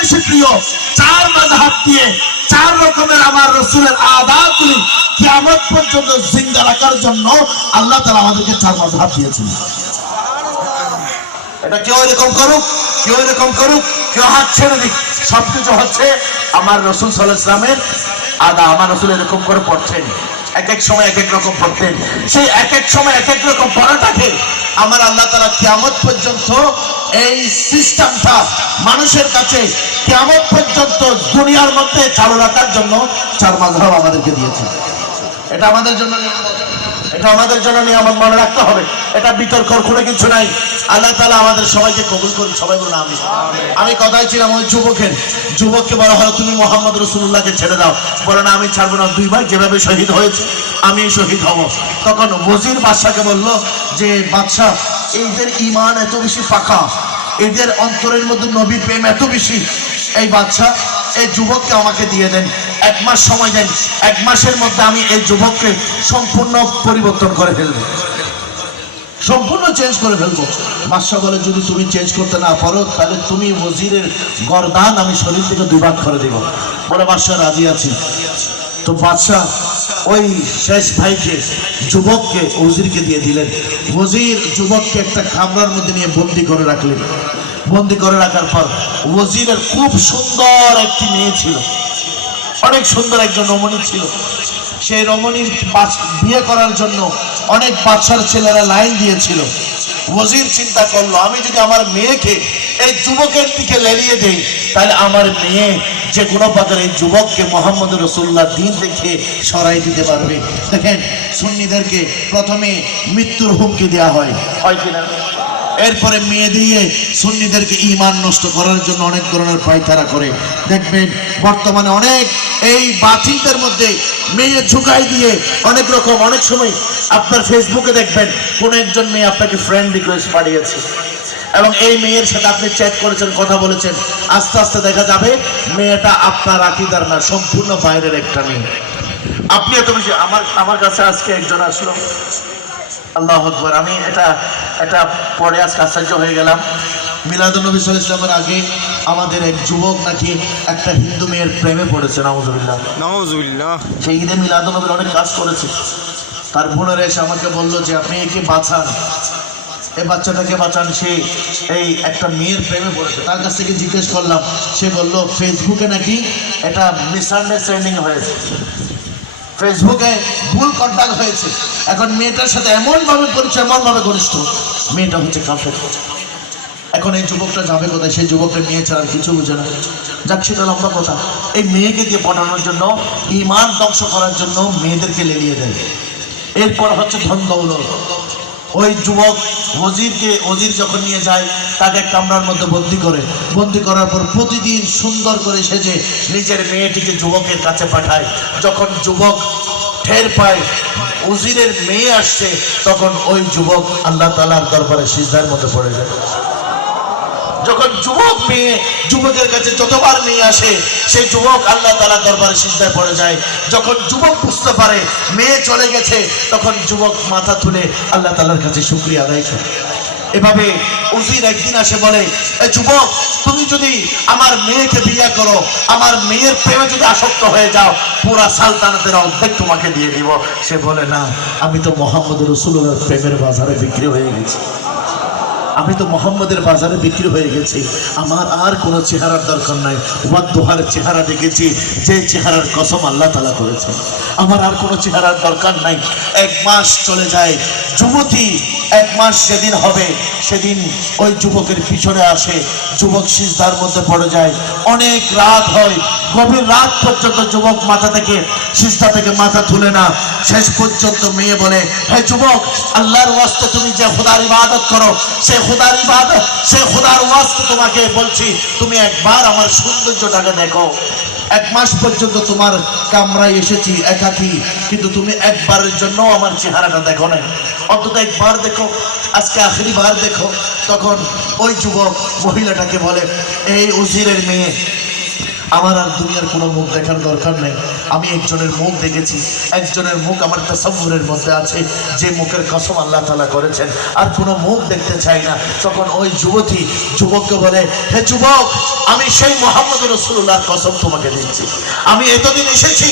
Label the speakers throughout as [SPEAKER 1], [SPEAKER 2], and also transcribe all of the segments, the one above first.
[SPEAKER 1] বেশি প্রিয় চার মাঝহাব দিয়ে চার রকমের আমার রসুলের আদাতগুলি কিয়ামত পর্যন্ত জিন্দা রাখার জন্য আল্লাহ তালা আমাদেরকে চার মাঝহাব দিয়েছেন। এটা কেউ এরকম করুক, কেউ এরকম করুক, কেউ হাত ছেড়ে দিক। সবকিছু হচ্ছে আমার রসুল ইসলামের আদা। আমার রসুল এরকম করে পড়ছেন এক এক সময় এক এক রকম পড়তেন। সেই এক এক সময় এক এক রকম পড়াটাকে আমার আল্লাহ তালা কেমন পর্যন্ত এই সিস্টেমটা মানুষের কাছে কেমন পর্যন্ত দুনিয়ার মধ্যে চালু রাখার জন্য চার মাঝহাব আমাদেরকে দিয়েছে এটা আমাদের জন্য। এটা আমাদের জন্য নিয়ামত মনে রাখতে হবে। এটা বিতর্ক করে কিছু নাই। আল্লাহ তালা আমাদের সবাইকে কবুল করুন। সবাই বলুন আমি আমি কথাই ছিলাম ওই যুবকের। যুবককে বলা হলো তুমি মোহাম্মদ রসুল্লাহকে ছেড়ে দাও। বলে না আমি ছাড়বো না। দুইবার যেভাবে শহীদ হয়েছে আমি শহীদ হব। তখন ওজির বাদশাকে বলল যে বাদশাহ এইদের ইমান এত বেশি পাকা। এদের অন্তরের মধ্যে নবীর প্রেম এত বেশি। এই বাচ্চা এই যুবককে আমাকে দিয়ে দেন। এক মাস সময় দেন এক মাসের মধ্যে আমি এই যুবককে সম্পূর্ণ পরিবর্তন করে ফেলব। সম্পূর্ণ চেঞ্জ করে ফেলব। বাদশাহ বলে, যদি তুমি চেঞ্জ করতে না পারো, তাহলে তুমি ওজিরের গরদান আমি শরীর থেকে দুই ভাগ করে দেবো। বলে বাদশাহ রাজি আছি। তো বাদশাহ ওই শেষ ভাইকে, যুবককে, ওজিরকে দিয়ে দিলেন। ওজির যুবককে একটা কামরার মধ্যে নিয়ে বন্দি করে রাখলেন। বন্দি করে রাখার পর ওজিরের খুব সুন্দর একটি মেয়ে ছিল। অনেক সুন্দর একজন রমণী ছিল। সেই রমণীর বিয়ে করার জন্য অনেক বাচ্চার ছেলেরা লাইন দিয়েছিল। ওজির চিন্তা করল, আমি যদি আমার মেয়েকে এই যুবকের দিকে লেলিয়ে দেই, তাহলে আমার মেয়ে যে কোনো প্রকার এই যুবককে মোহাম্মদ রসুল্লাহ দিন দেখে সরাই দিতে পারবে। দেখেন, সুন্নিদেরকে প্রথমে মৃত্যুর হুমকি দেওয়া হয়। হয় কিনা? এরপরে মেয়ে দিয়ে সুন্নিদেরকে ইমান নষ্ট করার জন্য অনেক ধরনের পায়তারা করে। দেখবেন, বর্তমানে অনেক এই বাতিলদের মধ্যে মেয়ে ঝুঁকাই দিয়ে অনেক রকম, অনেক সময় আপনার ফেসবুকে দেখবেন, কোন একজন মেয়ে আপনাকে ফ্রেন্ড রিকোয়েস্ট পাঠিয়েছে। এবং এই মেয়ের সাথে আপনি চ্যাট করেছেন, কথা বলেছেন, আস্তে আস্তে দেখা যাবে মেয়েটা আপনার আকিদার না, সম্পূর্ণ বাইরের একটা মেয়ে। আপনি এত বেশি, আমার আমার কাছে আজকে একজন আসলো। আল্লাহ আকবর। আমি এটা এটা পরে আজকে আশ্চর্য হয়ে গেলাম। মিলাদুলনবী সাল ইসলামের আগে আমাদের এক যুবক নাকি একটা হিন্দু মেয়ের প্রেমে পড়েছে নাউজুবিল্লাহ।
[SPEAKER 2] নওয়াজুবিল্লাহ
[SPEAKER 1] সেই ঈদে মিলাদুলনবীর অনেক কাজ করেছে। তার বোনেরা এসে আমাকে বলল যে আপনি একে বাঁচান। এই বাচ্চাটাকে বাঁচান। সে এই একটা মেয়ের প্রেমে পড়েছে। তার কাছ থেকে জিজ্ঞেস করলাম। সে বলল ফেসবুকে নাকি এটা মিসআন্ডারস্ট্যান্ডিং হয়েছে? ফেসবুকে ভুল কন্ট্যাক্ট হয়েছে। এখন মেয়েটার সাথে এমনভাবে পরিচয়, এমনভাবে ঘনিষ্ঠ। মেয়েটা হচ্ছে কাফের। এখন এই যুবকটা যাবে কোথায়? সেই যুবকটা মেয়ে ছাড়া কিছু বুঝে না। যাক, সেটা লম্বা কথা। এই মেয়েকে দিয়ে পড়ানোর জন্য, ইমান ধ্বংস করার জন্য মেয়েদেরকে লেলিয়ে দেয়। এরপর হচ্ছে ধন দৌলত। ওই যুবক ওজিরকে ওজির যখন নিয়ে যায়, তাকে এক কামরার মধ্যে বন্দি করে। বন্দি করার পর প্রতিদিন সুন্দর করে সেজে নিজের মেয়েটিকে যুবকের কাছে পাঠায়। যখন যুবক ঠের পায় ওজিরের মেয়ে আসছে, তখন ওই যুবক আল্লাহ তালার দরবারে সিজদার মধ্যে পড়ে যায়। যখন যুবক মেয়ে যুবকের কাছে যতবার নিয়ে আসে, সেই যুবক আল্লাহ তালা দরবারে সিজদায় পড়ে যায়। যখন যুবক বুঝতে পারে মেয়ে চলে গেছে, তখন যুবক মাথা তুলে আল্লাহ তালার কাছে শুক্রিয়া আদায় করে। এভাবে উজির একদিন আসে বলে, "এ যুবক, তুমি যদি আমার মেয়েকে বিয়ে করো, আমার মেয়ের প্রেমে যদি আসক্ত হয়ে যাও, পুরা সালতানাতের অর্ধেক তোমাকে দিয়ে দিব। সে বলে, না, আমি তো মোহাম্মদ রসুলের প্রেমের বাজারে বিক্রি হয়ে গেছি। আমি তো মোহাম্মদের বাজারে বিক্রি হয়ে গেছি। আমার আর কোনো চেহারার দরকার নাই। ওয়াদ্দোহার চেহারা দেখেছি, যে চেহারার কসম আল্লাহ তালা করেছে আমার আর কোনো চেহারার দরকার নাই। এক মাস চলে যায়, যুবতী এক মাস যেদিন হবে, সেদিন ওই যুবকের পিছনে আসে, যুবক সিজদার মধ্যে পড়ে যায়। অনেক রাত হয়, গভীর রাত পর্যন্ত যুবক মাথা থেকে, সিজদা থেকে মাথা তুলে না। শেষ পর্যন্ত মেয়ে বলে, হে যুবক, আল্লাহর ওয়াস্তে তুমি যে খোদার ইবাদত করো, সে খোদার ইবাদত সে খোদার ওয়াস্ত তোমাকে বলছি, তুমি একবার আমার সৌন্দর্যটাকে দেখো। এক মাস পর্যন্ত তোমার কামরায় এসেছি একাকি, কিন্তু তুমি একবারের জন্য আমার চেহারাটা দেখো না অন্তত একবার দেখো, আজকে আখেরি বার দেখো, তখন ওই যুবক মহিলাটাকে বলে, এই উজিরের মেয়ে আমার আর দুনিয়ার কোনো মুখ দেখার দরকার নেই। আমি একজনের মুখ দেখেছি, একজনের মুখ আমার তাসাব্বুরের মধ্যে আছে, যে মুখের কসম আল্লাহ তালা করেছেন। আর কোনো মুখ দেখতে চাই না। তখন ওই যুবতী, যুবককে বলে, হে যুবক, আমি সেই মোহাম্মদ রসুল্লাহর কসম তোমাকে দিচ্ছি আমি এতদিন এসেছি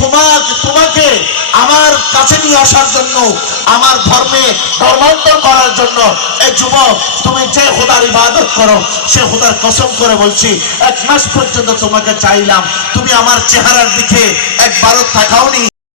[SPEAKER 1] তোমার তোমাকে আমার কাছে নিয়ে আসার জন্য, আমার ধর্মে ধর্মান্তর করার জন্য এই যুবক, তুমি যে খোদার ইবাদত করো, সে খোদার কসম করে বলছি, এক মাস পর্যন্ত তোমাকে চাইলাম, তুমি আমার চেহারার দিকে একবারও তাকাওনি।